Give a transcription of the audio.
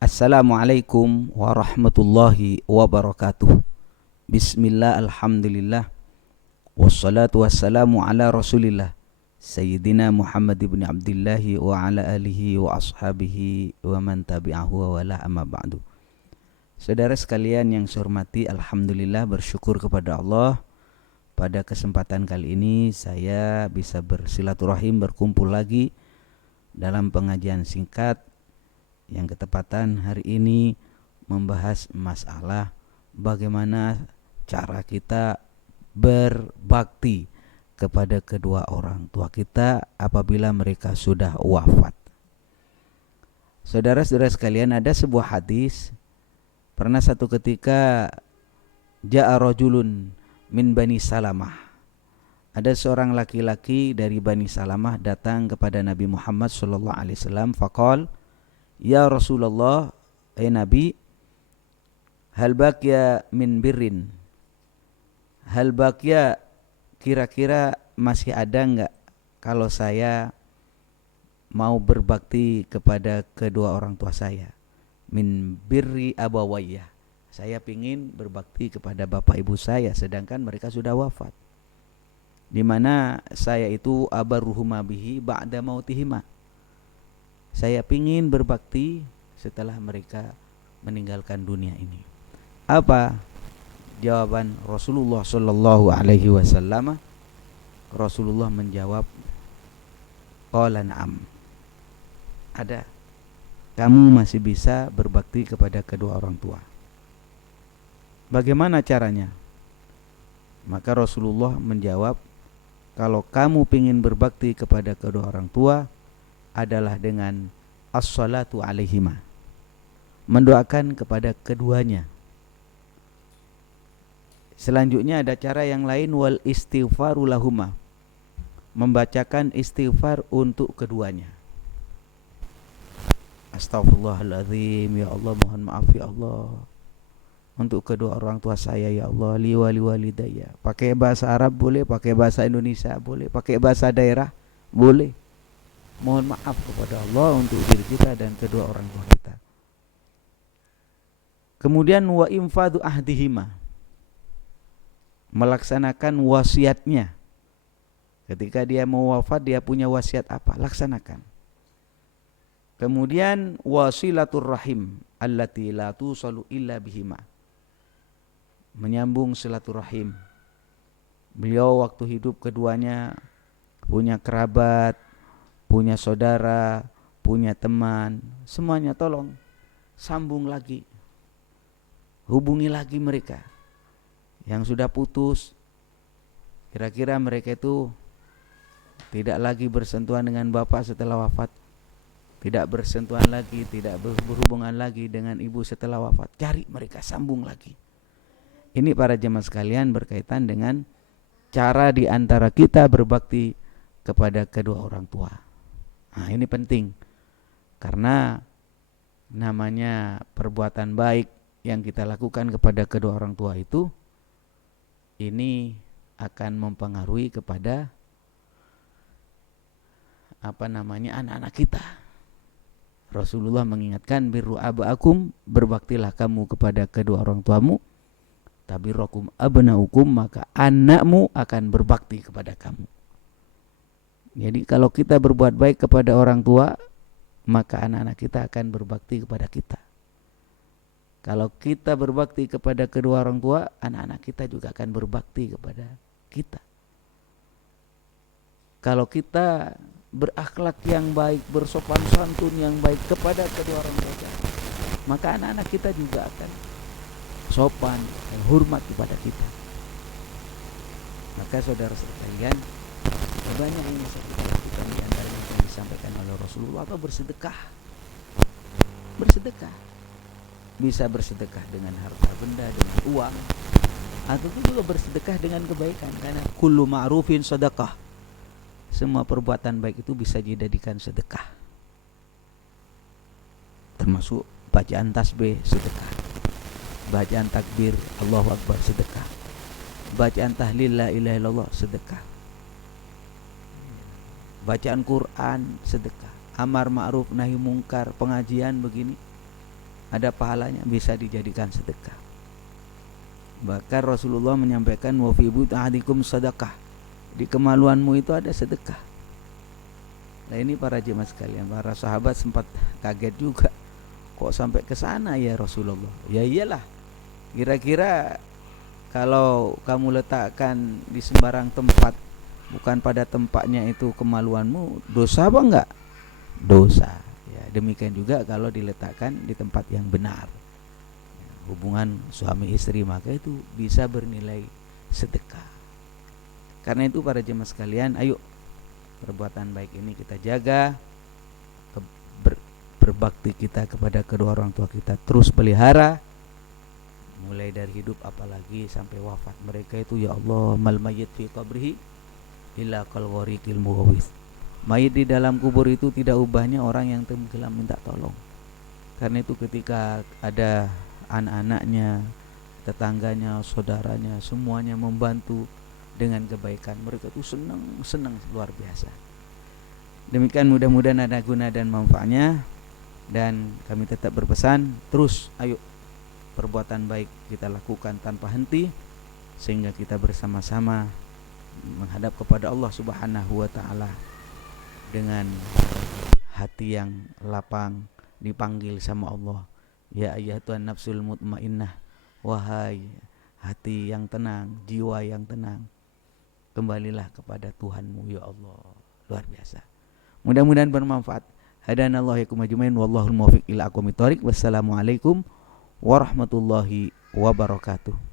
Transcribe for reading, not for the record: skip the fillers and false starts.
Assalamualaikum warahmatullahi wabarakatuh. Bismillah, alhamdulillah, wassalatu wassalamu ala rasulillah Sayyidina Muhammad ibn Abdillahi wa ala alihi wa ashabihi wa man tabi'ahu wa wala amma ba'du. Saudara sekalian yang saya hormati, alhamdulillah bersyukur kepada Allah. Pada kesempatan kali ini saya bisa bersilaturahim, berkumpul lagi dalam pengajian singkat yang ketepatan hari ini membahas masalah bagaimana cara kita berbakti kepada kedua orang tua kita apabila mereka sudah wafat. Saudara-saudara sekalian, ada sebuah hadis, pernah satu ketika ja'a rajulun min Bani Salamah. Ada seorang laki-laki dari Bani Salamah datang kepada Nabi Muhammad sallallahu alaihi wasallam, faqala, ya Rasulullah, Nabi, hal baqiya min birrin, hal baqiya, kira-kira masih ada enggak kalau saya mau berbakti kepada kedua orang tua saya, min birri abawayya, saya pingin berbakti kepada bapak ibu saya sedangkan mereka sudah wafat, di mana saya itu abarruhuma bihi ba'da mautihima, saya pingin berbakti setelah mereka meninggalkan dunia ini. Apa jawaban Rasulullah sallallahu alaihi wasallam? Rasulullah menjawab, qala na'am. Ada. Kamu masih bisa berbakti kepada kedua orang tua. Bagaimana caranya? Maka Rasulullah menjawab, kalau kamu pingin berbakti kepada kedua orang tua adalah dengan as-salatu alaihima, mendoakan kepada keduanya. Selanjutnya ada cara yang lain, wal istighfaru lahuma, membacakan istighfar untuk keduanya. Astaghfirullahaladzim, ya Allah, mohon maaf ya Allah untuk kedua orang tua saya ya Allah, li wali walidayya. Pakai bahasa Arab boleh, pakai bahasa Indonesia boleh, pakai bahasa daerah boleh. Mohon maaf kepada Allah untuk diri kita dan kedua orang tua kita. Kemudian wa infadu ahdihima, melaksanakan wasiatnya. Ketika dia mau wafat, dia punya wasiat apa? Laksanakan. Kemudian wasilatur rahim allati la tusalu illa bihima, menyambung silaturahim. Beliau waktu hidup keduanya punya kerabat, punya saudara, punya teman, semuanya tolong sambung lagi, hubungi lagi mereka yang sudah putus. Kira-kira mereka itu tidak lagi bersentuhan dengan bapak setelah wafat, tidak bersentuhan lagi, tidak berhubungan lagi dengan ibu setelah wafat, cari mereka, sambung lagi. Ini para jemaah sekalian berkaitan dengan cara di antara kita berbakti kepada kedua orang tua. Nah, ini penting karena namanya perbuatan baik yang kita lakukan kepada kedua orang tua itu, ini akan mempengaruhi kepada anak-anak kita. Rasulullah mengingatkan, birru abaakum, berbaktilah kamu kepada kedua orang tuamu, tabirrukum abnaukum, maka anakmu akan berbakti kepada kamu. Jadi kalau kita berbuat baik kepada orang tua, maka anak-anak kita akan berbakti kepada kita. Kalau kita berbakti kepada kedua orang tua, anak-anak kita juga akan berbakti kepada kita. Kalau kita berakhlak yang baik, bersopan santun yang baik kepada kedua orang tua, maka anak-anak kita juga akan sopan dan hormat kepada kita. Maka saudara sekalian, banyak yang bisa kita lakukan, di antaranya yang disampaikan oleh Rasulullah, atau bersedekah. Bersedekah bisa bersedekah dengan harta benda, dengan uang, atau juga bersedekah dengan kebaikan, karena kullu ma'rufin sedekah, semua perbuatan baik itu bisa dijadikan sedekah, termasuk bacaan tasbih sedekah, bacaan takbir Allahu Akbar sedekah, bacaan tahlil la ilaha illallah sedekah, bacaan Quran sedekah, amar ma'ruf nahi mungkar, pengajian begini ada pahalanya, bisa dijadikan sedekah. Bahkan Rasulullah menyampaikan wa fi ahadikum sadaqah, di kemaluanmu itu ada sedekah. Nah ini para jemaah sekalian, para sahabat sempat kaget juga, kok sampai ke sana ya Rasulullah? Ya iyalah, kira-kira kalau kamu letakkan di sembarang tempat, bukan pada tempatnya itu kemaluanmu, dosa apa enggak? Dosa. Ya, demikian juga kalau diletakkan di tempat yang benar. Hubungan suami istri, maka itu bisa bernilai sedekah. Karena itu para jemaah sekalian, ayo perbuatan baik ini kita jaga, berbakti kita kepada kedua orang tua kita terus pelihara, mulai dari hidup apalagi sampai wafat. Mereka itu ya Allah, mal mayyit fi qabrihi illa kal ghariqil mughawis. Mayit di dalam kubur itu tidak ubahnya orang yang tenggelam minta tolong. Karena itu ketika ada anak-anaknya, tetangganya, saudaranya, semuanya membantu dengan kebaikan, mereka itu senang luar biasa. Demikian, mudah-mudahan ada guna dan manfaatnya, dan kami tetap berpesan terus ayo perbuatan baik kita lakukan tanpa henti, sehingga kita bersama-sama menghadap kepada Allah Subhanahu wa taala dengan hati yang lapang, dipanggil sama Allah, ya ayyatuhan nafsul mutmainnah, wahai hati yang tenang, jiwa yang tenang, kembalilah kepada Tuhanmu ya Allah. Luar biasa. Mudah-mudahan bermanfaat. Hadanallahu yakum ajmain, wallahul muwaffiq ila aqwamit thoriq. Wassalamualaikum warahmatullahi wabarakatuh.